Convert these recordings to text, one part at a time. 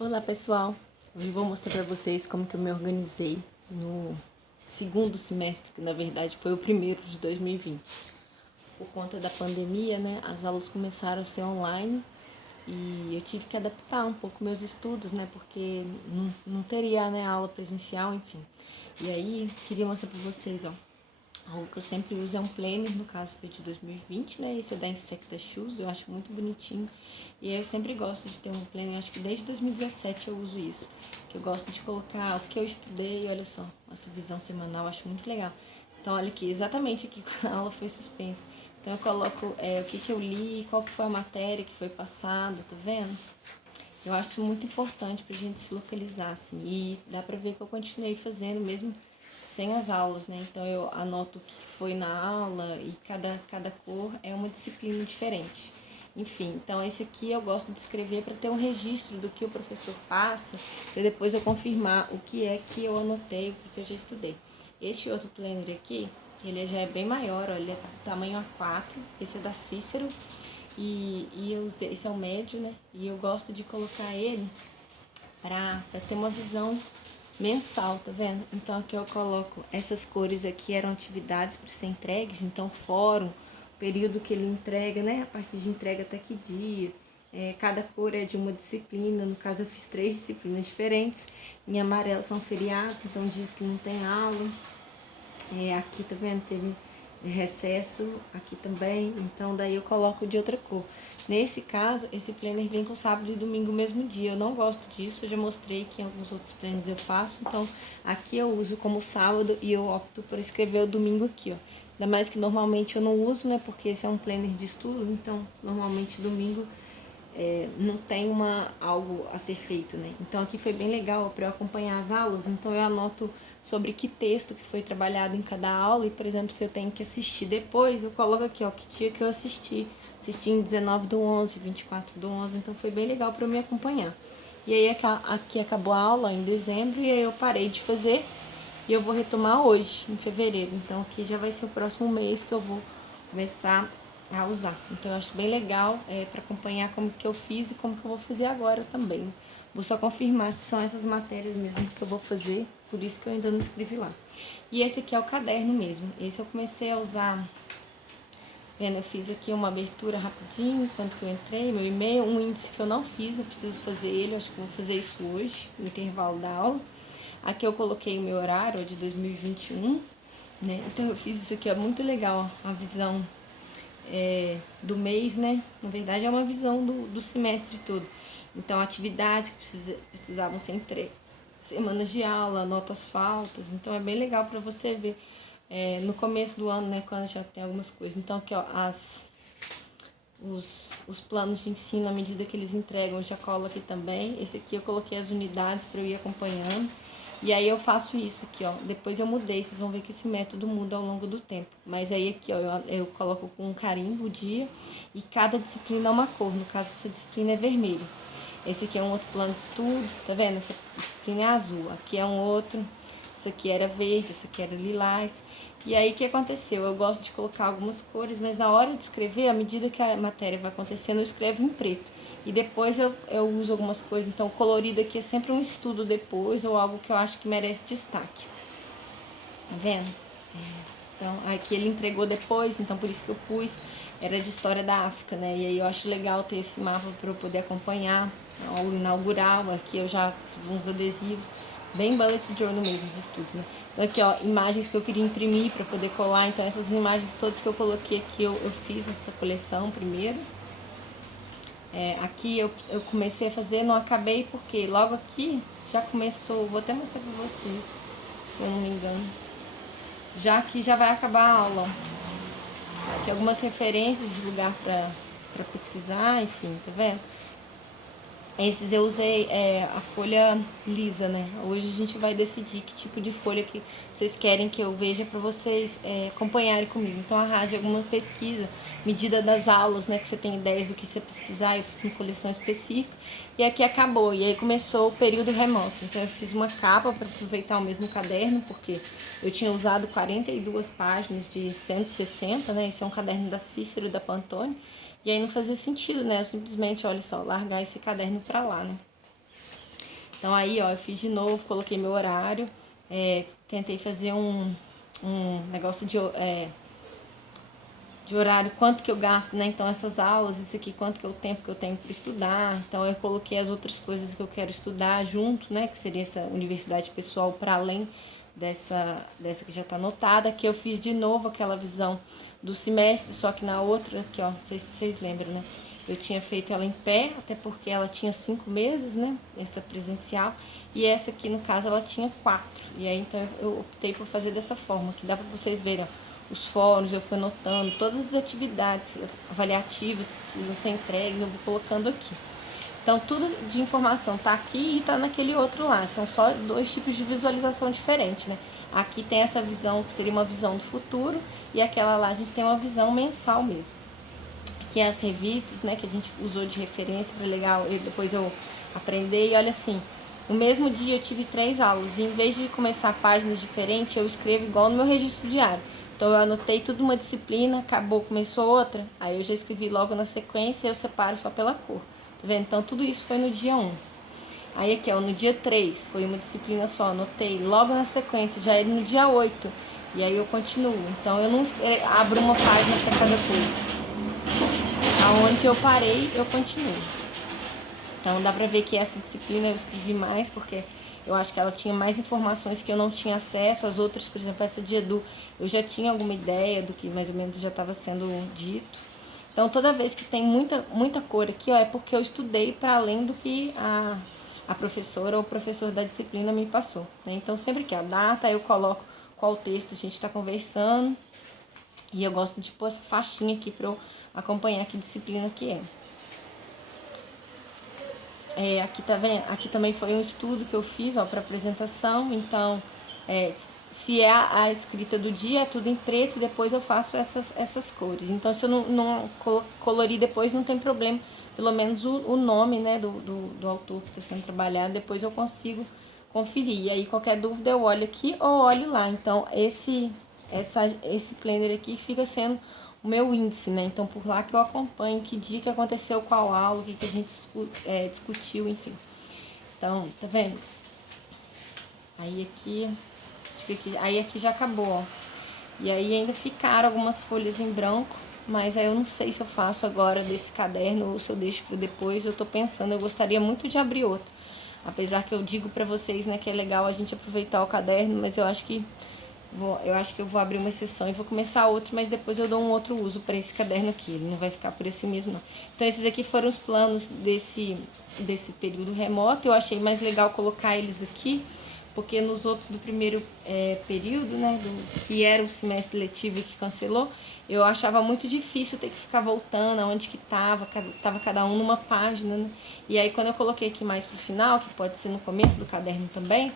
Olá pessoal, hoje eu vou mostrar para vocês como que eu me organizei no segundo semestre, que na verdade foi o primeiro de 2020. Por conta da pandemia, né, as aulas começaram a ser online e eu tive que adaptar um pouco meus estudos, né, porque não teria, né, aula presencial, enfim. E aí, queria mostrar para vocês, ó, algo que eu sempre uso é um planner, no caso foi de 2020, né? Esse é da Insecta Shoes, eu acho muito bonitinho. E aí eu sempre gosto de ter um planner, acho que desde 2017 eu uso isso. Que eu gosto de colocar o que eu estudei, olha só, essa visão semanal, eu acho muito legal. Então olha aqui, exatamente aqui quando a aula foi suspensa. Então eu coloco o que eu li, qual que foi a matéria que foi passada, tá vendo? Eu acho isso muito importante pra gente se localizar, assim. E dá pra ver que eu continuei fazendo mesmo sem as aulas, né? Então eu anoto o que foi na aula e cada cor é uma disciplina diferente. Enfim, então esse aqui eu gosto de escrever para ter um registro do que o professor passa, para depois eu confirmar o que é que eu anotei, o que eu já estudei. Este outro planner aqui, ele já é bem maior, ó, ele é tamanho A4, esse é da Cícero, e eu usei, esse é o médio, né? E eu gosto de colocar ele para ter uma visão mensal, tá vendo? Então aqui eu coloco essas cores aqui eram atividades para ser entregues, então fórum, período que ele entrega, né? A partir de entrega até que dia. Cada cor é de uma disciplina, no caso eu fiz 3 disciplinas diferentes. Em amarelo são feriados, então diz que não tem aula. Aqui, tá vendo? Teve recesso aqui também, então daí eu coloco de outra cor. Nesse caso, esse planner vem com sábado e domingo o mesmo dia. Eu não gosto disso, eu já mostrei que em alguns outros planners eu faço, então aqui eu uso como sábado e eu opto por escrever o domingo aqui, ó. Ainda mais que normalmente eu não uso, né, porque esse é um planner de estudo, então normalmente domingo não tem algo a ser feito, né? Então aqui foi bem legal para eu acompanhar as aulas, então eu anoto sobre que texto que foi trabalhado em cada aula e, por exemplo, se eu tenho que assistir depois, eu coloco aqui, ó, que dia que eu assisti em 19/11, 24/11, então foi bem legal para eu me acompanhar. E aí aqui acabou a aula em dezembro e aí eu parei de fazer e eu vou retomar hoje, em fevereiro, então aqui já vai ser o próximo mês que eu vou começar a usar. Então eu acho bem legal para acompanhar como que eu fiz e como que eu vou fazer agora também. Vou só confirmar se são essas matérias mesmo que eu vou fazer, por isso que eu ainda não escrevi lá. E esse aqui é o caderno mesmo. Esse eu comecei a usar, vendo, eu fiz aqui uma abertura rapidinho, quando que eu entrei, meu e-mail, um índice que eu não fiz, eu preciso fazer ele, acho que eu vou fazer isso hoje, no intervalo da aula. Aqui eu coloquei o meu horário de 2021, né? Então eu fiz isso aqui, é muito legal, a visão do mês, né? Na verdade, é uma visão do semestre todo. Então, atividades que precisavam ser entregues, semanas de aula, notas faltas. Então, é bem legal para você ver no começo do ano, né? Quando já tem algumas coisas. Então, aqui, ó, os planos de ensino, à medida que eles entregam, eu já colo aqui também. Esse aqui eu coloquei as unidades para eu ir acompanhando. E aí eu faço isso aqui, ó. Depois eu mudei, vocês vão ver que esse método muda ao longo do tempo. Mas aí aqui, ó, eu coloco com um carimbo o dia e cada disciplina é uma cor. No caso, essa disciplina é vermelho. Esse aqui é um outro plano de estudo, tá vendo? Essa disciplina é azul. Aqui é um outro. Esse aqui era verde, esse aqui era lilás. E aí o que aconteceu? Eu gosto de colocar algumas cores, mas na hora de escrever, à medida que a matéria vai acontecendo, eu escrevo em preto. E depois eu uso algumas coisas. Então, o colorido aqui é sempre um estudo depois ou algo que eu acho que merece destaque. Tá vendo? Então, aqui ele entregou depois, então por isso que eu pus. Era de história da África, né? E aí eu acho legal ter esse mapa para eu poder acompanhar. Ao inaugural, aqui eu já fiz uns adesivos. Bem bullet journal mesmo, os estudos, né? Então aqui, ó, imagens que eu queria imprimir para poder colar. Então essas imagens todas que eu coloquei aqui, eu fiz essa coleção primeiro. Aqui eu comecei a fazer, não acabei porque logo aqui já começou, vou até mostrar para vocês, se eu não me engano. Já que já vai acabar a aula. Aqui algumas referências de lugar para pesquisar, enfim, tá vendo? Esses eu usei a folha lisa, né? Hoje a gente vai decidir que tipo de folha que vocês querem que eu veja para vocês acompanharem comigo. Então arranje alguma pesquisa, medida das aulas, né? Que você tem ideias do que você pesquisar. Eu fiz uma coleção específica e aqui acabou. E aí começou o período remoto. Então eu fiz uma capa para aproveitar o mesmo caderno, porque eu tinha usado 42 páginas de 160, né? Esse é um caderno da Cícero e da Pantone. E aí não fazia sentido, né? Eu simplesmente, olha só, largar esse caderno pra lá, né? Então aí, ó, eu fiz de novo, coloquei meu horário, tentei fazer um negócio de horário, quanto que eu gasto, né? Então essas aulas, isso aqui, quanto que é o tempo que eu tenho para estudar. Então eu coloquei as outras coisas que eu quero estudar junto, né? Que seria essa universidade pessoal para além dessa que já está anotada, que eu fiz de novo aquela visão do semestre, só que na outra, aqui ó, não sei se vocês lembram, né? Eu tinha feito ela em pé, até porque ela tinha 5 meses, né? Essa presencial. E essa aqui, no caso, ela tinha 4. E aí, então, eu optei por fazer dessa forma, que dá para vocês verem, ó, os fóruns, eu fui anotando todas as atividades avaliativas que precisam ser entregues, eu vou colocando aqui. Então, tudo de informação tá aqui e tá naquele outro lá. São só 2 tipos de visualização diferentes, né? Aqui tem essa visão, que seria uma visão do futuro, e aquela lá a gente tem uma visão mensal mesmo. Que é as revistas, né, que a gente usou de referência, foi legal, depois eu aprender. E olha assim, no mesmo dia eu tive 3 aulas, e em vez de começar páginas diferentes, eu escrevo igual no meu registro diário. Então eu anotei tudo uma disciplina, acabou, começou outra, aí eu já escrevi logo na sequência e eu separo só pela cor. Tá vendo? Então tudo isso foi no dia 1. Aí aqui, ó, no dia 3 foi uma disciplina só, anotei logo na sequência, já é no dia 8. E aí eu continuo. Então eu não abro uma página para cada coisa. Aonde eu parei, eu continuo. Então dá pra ver que essa disciplina eu escrevi mais, porque eu acho que ela tinha mais informações que eu não tinha acesso. As outras, por exemplo, essa de Edu, eu já tinha alguma ideia do que mais ou menos já estava sendo dito. Então toda vez que tem muita cor aqui, ó, é porque eu estudei para além do que a professora ou o professor da disciplina me passou, né? Então sempre que a data eu coloco qual texto a gente está conversando, e eu gosto de pôr essa faixinha aqui para eu acompanhar que disciplina que é. Aqui tá vendo? Aqui também foi um estudo que eu fiz, ó, para apresentação. Então, se é a escrita do dia, é tudo em preto, e depois eu faço essas cores. Então, se eu não colorir depois, não tem problema. Pelo menos o nome, né, do autor que está sendo trabalhado, depois eu consigo conferir. E aí, qualquer dúvida, eu olho aqui ou olho lá. Então, esse planner aqui fica sendo o meu índice, né? Então, por lá que eu acompanho que dia que aconteceu qual aula, o que a gente discutiu, enfim. Então, tá vendo? Aí aqui, aí aqui já acabou, ó. E aí ainda ficaram algumas folhas em branco, mas aí eu não sei se eu faço agora desse caderno ou se eu deixo para depois. Eu tô pensando, eu gostaria muito de abrir outro. Apesar que eu digo para vocês, né, que é legal a gente aproveitar o caderno, mas eu acho que eu vou abrir uma exceção e vou começar outro, mas depois eu dou um outro uso para esse caderno aqui. Ele não vai ficar por esse mesmo, não. Então, esses aqui foram os planos desse período remoto. Eu achei mais legal colocar eles aqui, porque nos outros do primeiro período, né, que era o semestre letivo e que cancelou, eu achava muito difícil ter que ficar voltando aonde que tava cada um numa página, né? E aí, quando eu coloquei aqui mais pro final, que pode ser no começo do caderno também,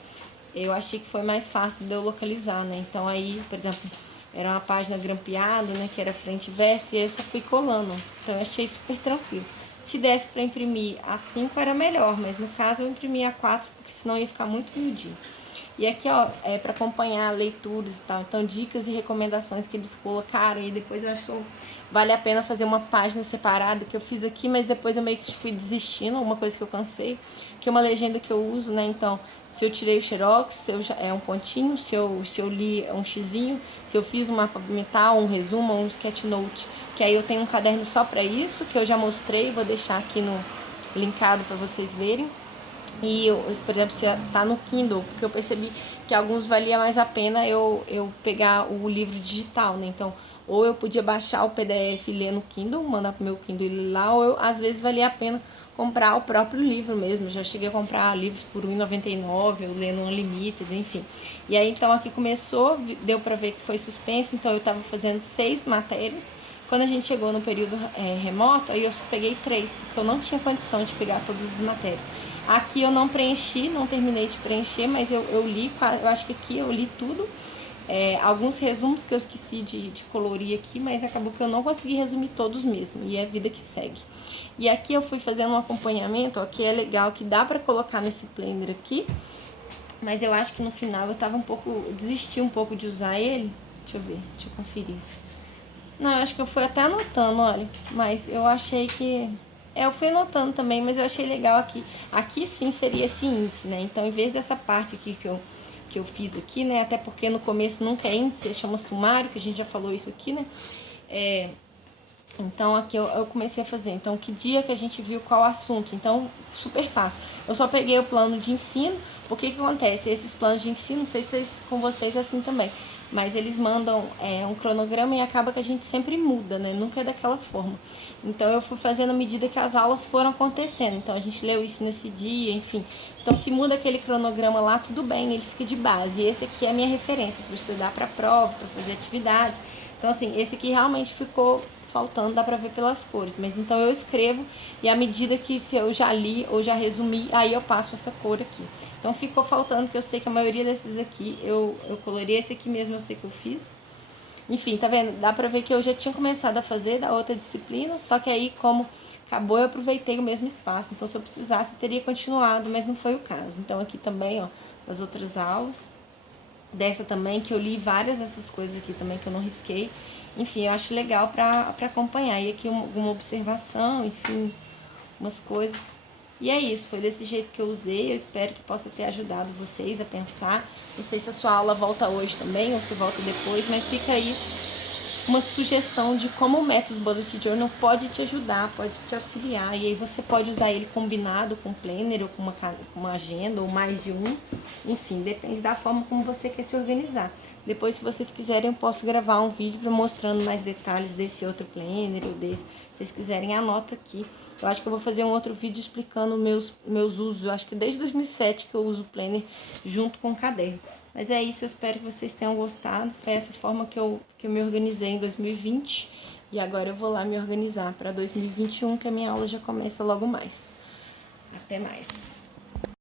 eu achei que foi mais fácil de eu localizar, né? Então aí, por exemplo, era uma página grampeada, né? Que era frente e verso, e aí eu só fui colando. Então eu achei super tranquilo. Se desse para imprimir a 5 era melhor, mas no caso eu imprimi a 4, porque senão ia ficar muito miudinho. E aqui, ó, é para acompanhar leituras e tal. Então, dicas e recomendações que eles colocaram. E depois eu acho que vale a pena fazer uma página separada que eu fiz aqui, mas depois eu meio que fui desistindo, uma coisa que eu cansei, que é uma legenda que eu uso, né? Então, se eu tirei o xerox, se eu, é um pontinho, se eu li um xizinho, se eu fiz um mapa mental, um resumo, um sketchnote, que aí eu tenho um caderno só para isso, que eu já mostrei, vou deixar aqui no linkado para vocês verem. E, por exemplo, se tá no Kindle, porque eu percebi que alguns valia mais a pena eu pegar o livro digital, né? Então, ou eu podia baixar o PDF e ler no Kindle, mandar pro meu Kindle e ler lá, ou às vezes valia a pena comprar o próprio livro mesmo. Já cheguei a comprar livros por R$1,99, eu lendo Unlimited, enfim. E aí, então, aqui começou, deu pra ver que foi suspenso, então eu tava fazendo 6 matérias. Quando a gente chegou no período remoto, aí eu só peguei 3, porque eu não tinha condição de pegar todas as matérias. Aqui eu não preenchi, não terminei de preencher, mas eu li, eu acho que aqui eu li tudo. Alguns resumos que eu esqueci de colorir aqui, mas acabou que eu não consegui resumir todos mesmo, e é a vida que segue. E aqui eu fui fazendo um acompanhamento, ó, que é legal, que dá pra colocar nesse planner aqui, mas eu acho que no final eu tava desisti um pouco de usar ele. Deixa eu ver, deixa eu conferir. Não, eu acho que eu fui até anotando, olha, mas eu achei que Eu fui anotando também, mas eu achei legal aqui. Aqui sim seria esse índice, né? Então, em vez dessa parte aqui que eu fiz aqui, né? Até porque no começo nunca é índice, chama sumário, que a gente já falou isso aqui, né? Então aqui eu comecei a fazer. Então, que dia que a gente viu qual assunto? Então, super fácil. Eu só peguei o plano de ensino. O que acontece? Esses planos de ensino, não sei se com vocês é assim também, mas eles mandam um cronograma e acaba que a gente sempre muda, né? Nunca é daquela forma. Então, eu fui fazendo à medida que as aulas foram acontecendo. Então, a gente leu isso nesse dia, enfim. Então, se muda aquele cronograma lá, tudo bem, ele fica de base. E esse aqui é a minha referência para estudar para a prova, para fazer atividades. Então, assim, esse aqui realmente ficou faltando, dá pra ver pelas cores. Mas então eu escrevo e à medida que se eu já li ou já resumi, aí eu passo essa cor aqui. Então ficou faltando, que eu sei que a maioria desses aqui eu colorei. Esse aqui mesmo eu sei que eu fiz. Enfim, tá vendo? Dá pra ver que eu já tinha começado a fazer da outra disciplina, só que aí como acabou eu aproveitei o mesmo espaço. Então se eu precisasse eu teria continuado, mas não foi o caso. Então aqui também, ó, das outras aulas. Dessa também, que eu li várias dessas coisas aqui também que eu não risquei. Enfim, eu acho legal para acompanhar. E aqui alguma observação, enfim, umas coisas. E é isso, foi desse jeito que eu usei. Eu espero que possa ter ajudado vocês a pensar. Não sei se a sua aula volta hoje também ou se volta depois, mas fica aí uma sugestão de como o método Bullet Journal pode te ajudar, pode te auxiliar. E aí você pode usar ele combinado com o planner ou com uma agenda ou mais de um. Enfim, depende da forma como você quer se organizar. Depois, se vocês quiserem, eu posso gravar um vídeo mostrando mais detalhes desse outro planner ou desse. Se vocês quiserem, anota aqui. Eu acho que eu vou fazer um outro vídeo explicando meus usos. Eu acho que desde 2007 que eu uso o planner junto com o caderno. Mas é isso, eu espero que vocês tenham gostado. Foi essa forma que eu me organizei em 2020. E agora eu vou lá me organizar para 2021, que a minha aula já começa logo mais. Até mais.